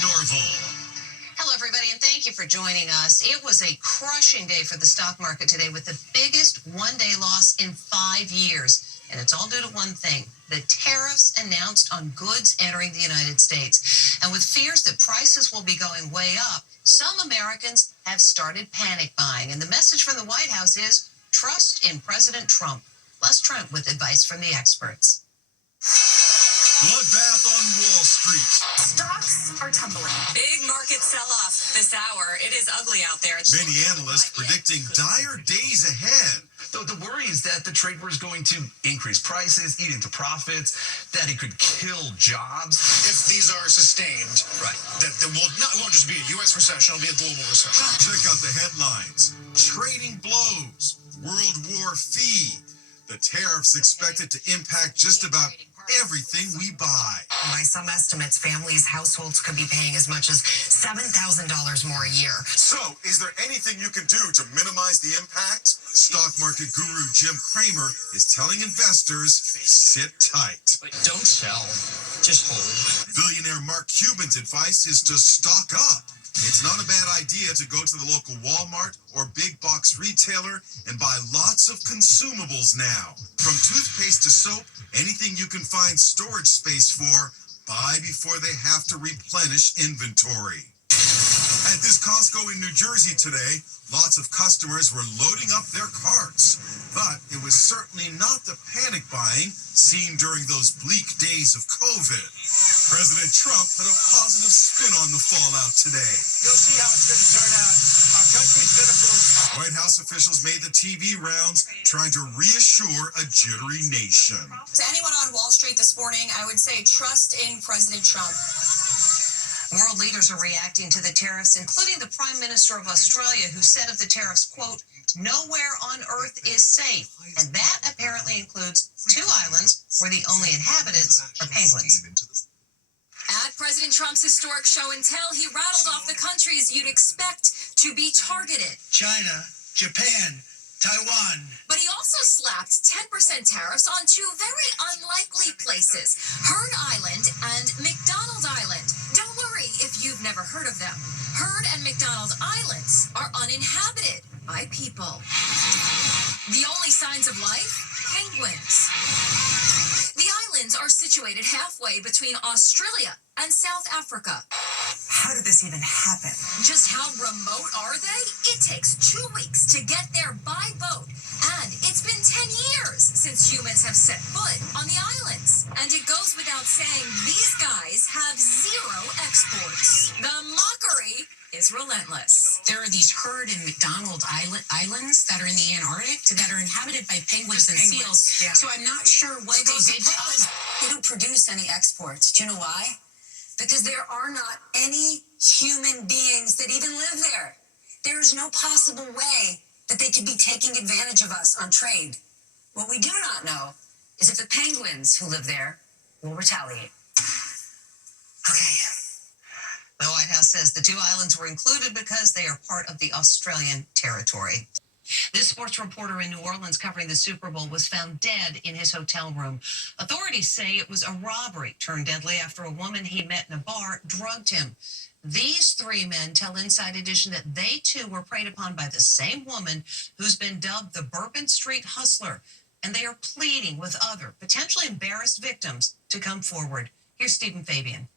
Norval. Hello, everybody, and thank you for joining us. It was a crushing day for the stock market today with the biggest one-day loss in 5 years. And it's all due to one thing, the tariffs announced on goods entering the United States. And with fears that prices will be going way up, some Americans have started panic buying. And the message from the White House is trust in President Trump. Les Trent with advice from the experts. Bloodbath on Wall Street. Stocks are tumbling. Big market sell-off this hour. It is ugly out there. Many analysts predicting dire days ahead. Though the worry is that the trade war is going to increase prices, eat into profits, that it could kill jobs. If these are sustained, Right. that it won't just be a U.S. recession, it'll be a global recession. Check out the headlines. Trading blows. World War fee. The tariffs expected to impact just about everything we buy. By some estimates, families, households could be paying as much as $7,000 more a year. So, is there anything you can do to minimize the impact? Stock market guru Jim Cramer is telling investors, sit tight. Don't sell, just hold. Billionaire Mark Cuban's advice is to stock up. It's not a bad idea to go to the local Walmart or big box retailer and buy lots of consumables now. From toothpaste to soap, anything you can find storage space for, buy before they have to replenish inventory. At this Costco in New Jersey today, lots of customers were loading up their carts. But it was certainly not the panic buying seen during those bleak days of COVID. President Trump had a positive spin on the fallout today. You'll see how it's going to turn out. Our country's going to boom. White House officials made the TV rounds, trying to reassure a jittery nation. To anyone on Wall Street this morning, I would say trust in President Trump. World leaders are reacting to the tariffs, including the Prime Minister of Australia, who said of the tariffs, quote, nowhere on earth is safe. And that apparently includes 2 islands where the only inhabitants are penguins. At President Trump's historic show and tell, he rattled off the countries you'd expect to be targeted. China, Japan, Taiwan. But he also slapped 10% tariffs on 2 very unlikely places, Hearn Island and McDonald Island. Don't worry if you've never heard of them. Hearn and McDonald Islands are uninhabited by people. The only signs of life? Penguins. The islands are situated halfway between Australia and South Africa. How did this even happen? Just how remote are they? It takes 2 weeks to get there by boat. And it's been 10 years since humans have set foot on the islands. And it goes without saying, these guys have 0 exports. The mockery is relentless. There are these Hearn and McDonald Islands that are in the Antarctic that are inhabited by penguins and seals. Yeah. So I'm not sure what they did to us. They don't produce any exports. Do you know why? Because there are not any human beings that even live there. There is no possible way that they could be taking advantage of us on trade. What we do not know is if the penguins who live there will retaliate. Okay. The White House says the 2 islands were included because they are part of the Australian territory. This sports reporter in New Orleans covering the Super Bowl was found dead in his hotel room. Authorities say it was a robbery turned deadly after a woman he met in a bar drugged him. These 3 men tell Inside Edition that they too were preyed upon by the same woman who's been dubbed the Bourbon Street Hustler, and they are pleading with other potentially embarrassed victims to come forward. Here's Stephen Fabian.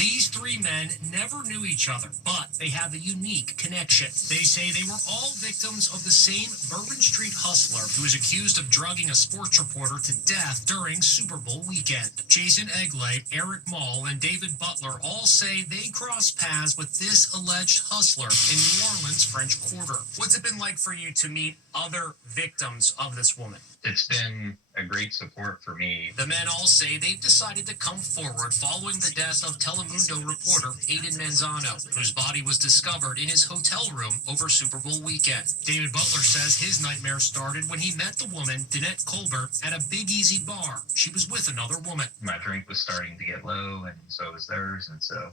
These 3 men never knew each other, but they have a unique connection. They say they were all victims of the same Bourbon Street hustler who is accused of drugging a sports reporter to death during Super Bowl weekend. Jason Egley, Eric Mall, and David Butler all say they crossed paths with this alleged hustler in New Orleans' French Quarter. What's it been like for you to meet other victims of this woman? It's been a great support for me. The men all say they've decided to come forward following the death of Telemundo reporter Aiden Manzano, whose body was discovered in his hotel room over Super Bowl weekend. David Butler says his nightmare started when he met the woman, Danette Colbert, at a Big Easy bar. She was with another woman. My drink was starting to get low, and so was theirs, and so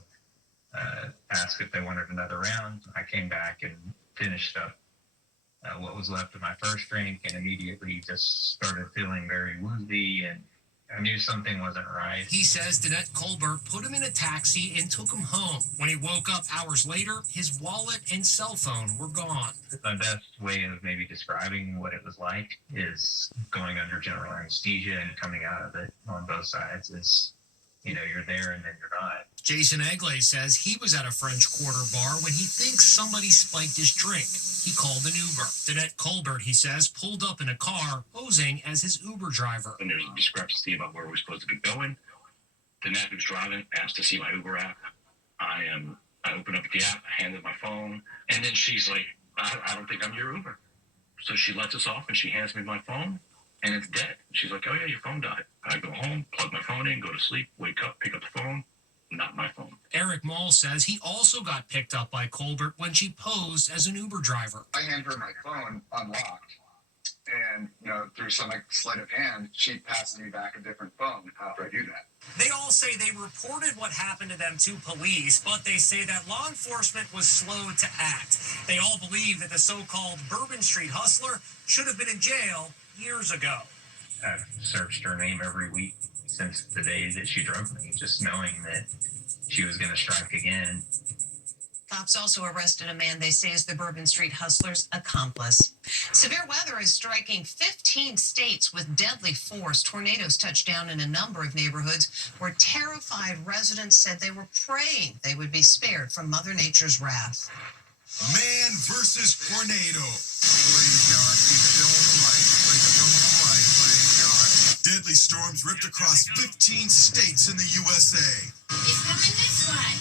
asked if they wanted another round. I came back and finished up what was left of my first drink, and immediately just started feeling very woozy and I knew something wasn't right. He says Danette Colbert put him in a taxi and took him home. When he woke up hours later, his wallet and cell phone were gone. The best way of maybe describing what it was like is going under general anesthesia and coming out of it on both sides is, you're there and then you're not. Jason Egley says he was at a French Quarter bar when he thinks somebody spiked his drink. He called an Uber. Danette Colbert, he says, pulled up in a car posing as his Uber driver. And there's a discrepancy about where we're supposed to be going. Danette, who's driving, asked to see my Uber app. I open up the app, handed my phone, and then she's like, I don't think I'm your Uber. So she lets us off and she hands me my phone and it's dead. She's like, oh yeah, your phone died. I go home, plug my phone in, go to sleep, wake up, pick up the phone. Not my phone. Eric Mall says he also got picked up by Colbert when she posed as an Uber driver. I hand her my phone unlocked, and through some sleight of hand, she passes me back a different phone. How do I do that? They all say they reported what happened to them to police, but they say that law enforcement was slow to act. They all believe that the so-called Bourbon Street hustler should have been in jail years ago. I've searched her name every week since the day that she drove me, just knowing that she was going to strike again. Cops also arrested a man they say is the Bourbon Street hustler's accomplice. Severe weather is striking 15 states with deadly force. Tornadoes touched down in a number of neighborhoods where terrified residents said they were praying they would be spared from Mother Nature's wrath. Man versus tornado. Please, God, keep it going away. Keep it going away. Please, God. Deadly storms ripped across 15 states in the USA. It's coming this way.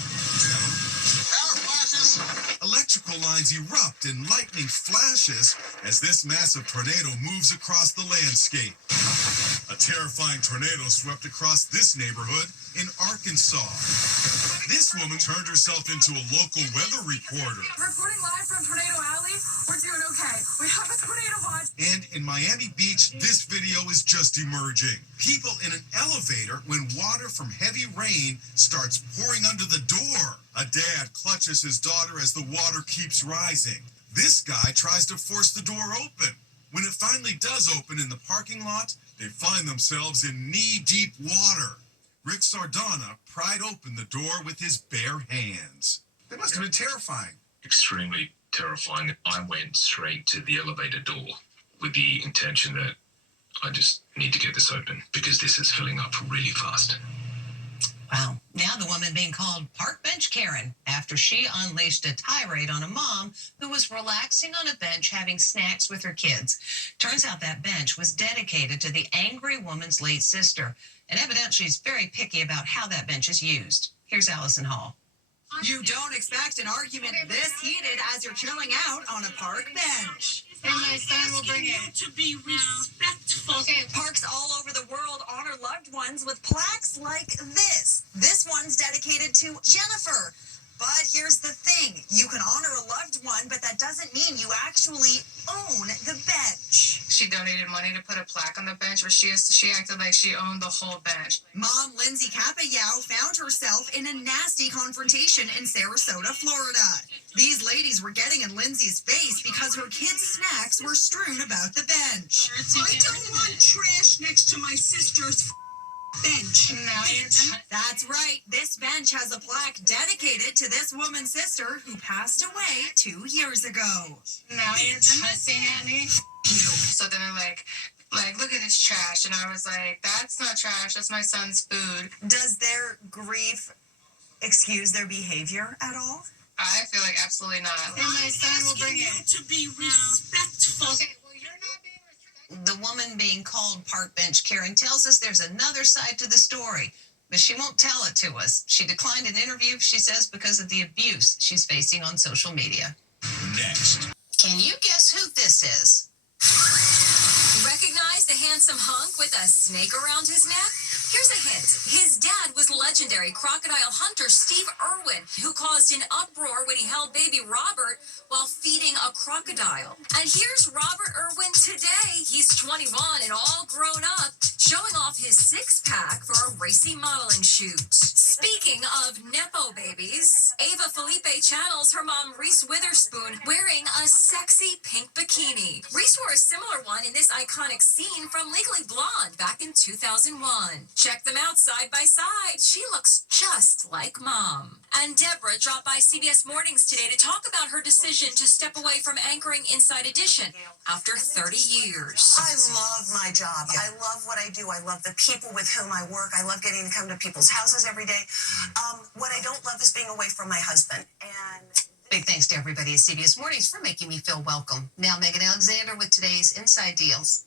Power flashes. Electrical lines erupt and lightning flashes as this massive tornado moves across the landscape. A terrifying tornado swept across this neighborhood in Arkansas. This woman turned herself into a local weather reporter. Reporting live from Tornado Alley. We're doing okay. We have a tornado watch. And in Miami Beach, this video is just emerging. People in an elevator when water from heavy rain starts pouring under the door. A dad clutches his daughter as the water keeps rising. This guy tries to force the door open. When it finally does open in the parking lot, they find themselves in knee-deep water. Rick Sardana pried open the door with his bare hands. They must have been terrifying. Extremely terrifying. I went straight to the elevator door with the intention that I just need to get this open because this is filling up really fast. Wow. Now the woman being called Park Bench Karen after she unleashed a tirade on a mom who was relaxing on a bench having snacks with her kids. Turns out that bench was dedicated to the angry woman's late sister. And evidently she's very picky about how that bench is used. Here's Allison Hall. You don't expect an argument this heated as you're chilling out on a park bench. And my son will bring it. To be respectful. Okay. Parks all over the world honor loved ones with plaques like this. This one's dedicated to Jennifer. But here's the thing. You can honor a loved one, but that doesn't mean you actually own the bench. She donated money to put a plaque on the bench, but she acted like she owned the whole bench. Mom Lindsay Capayao found herself in a nasty confrontation in Sarasota, Florida. These ladies were getting in Lindsay's face because her kids' snacks were strewn about the bench. I don't want trash next to my sister's bench. That's right. This bench has a plaque dedicated to this woman's sister who passed away 2 years ago. Now you're cussing at me. So then they're like, look at this trash. And I was like, that's not trash. That's my son's food. Does their grief excuse their behavior at all? I feel like absolutely not. And my son will bring it. To be respectful. Okay, well, you're not being respectful. The woman being called Park Bench Karen tells us there's another side to the story, but she won't tell it to us. She declined an interview, she says, because of the abuse she's facing on social media. Next. Can you guess who this is? Recognize the handsome hunk with a snake around his neck? Here's a hint. His dad was legendary crocodile hunter Steve Irwin, who caused an uproar when he held baby Robert while feeding a crocodile. And here's Robert Irwin today. He's 21 and all grown up, showing off his six-pack for a racy modeling shoot. Speaking of Nepo babies, Ava Felipe channels her mom Reese Witherspoon wearing a sexy pink bikini. Reese wore a similar one in this iconic scene from Legally Blonde back in 2001. Check them out side by side. She looks just like mom. And Deborah dropped by CBS Mornings today to talk about her decision to step away from anchoring Inside Edition after 30 years. I love my job. I love what I do. I love the people with whom I work. I love getting to come to people's houses every day. What I don't love is being away from my husband. And Big thanks to everybody at CBS Mornings for making me feel welcome. Now, Megan Alexander with today's Inside Deals.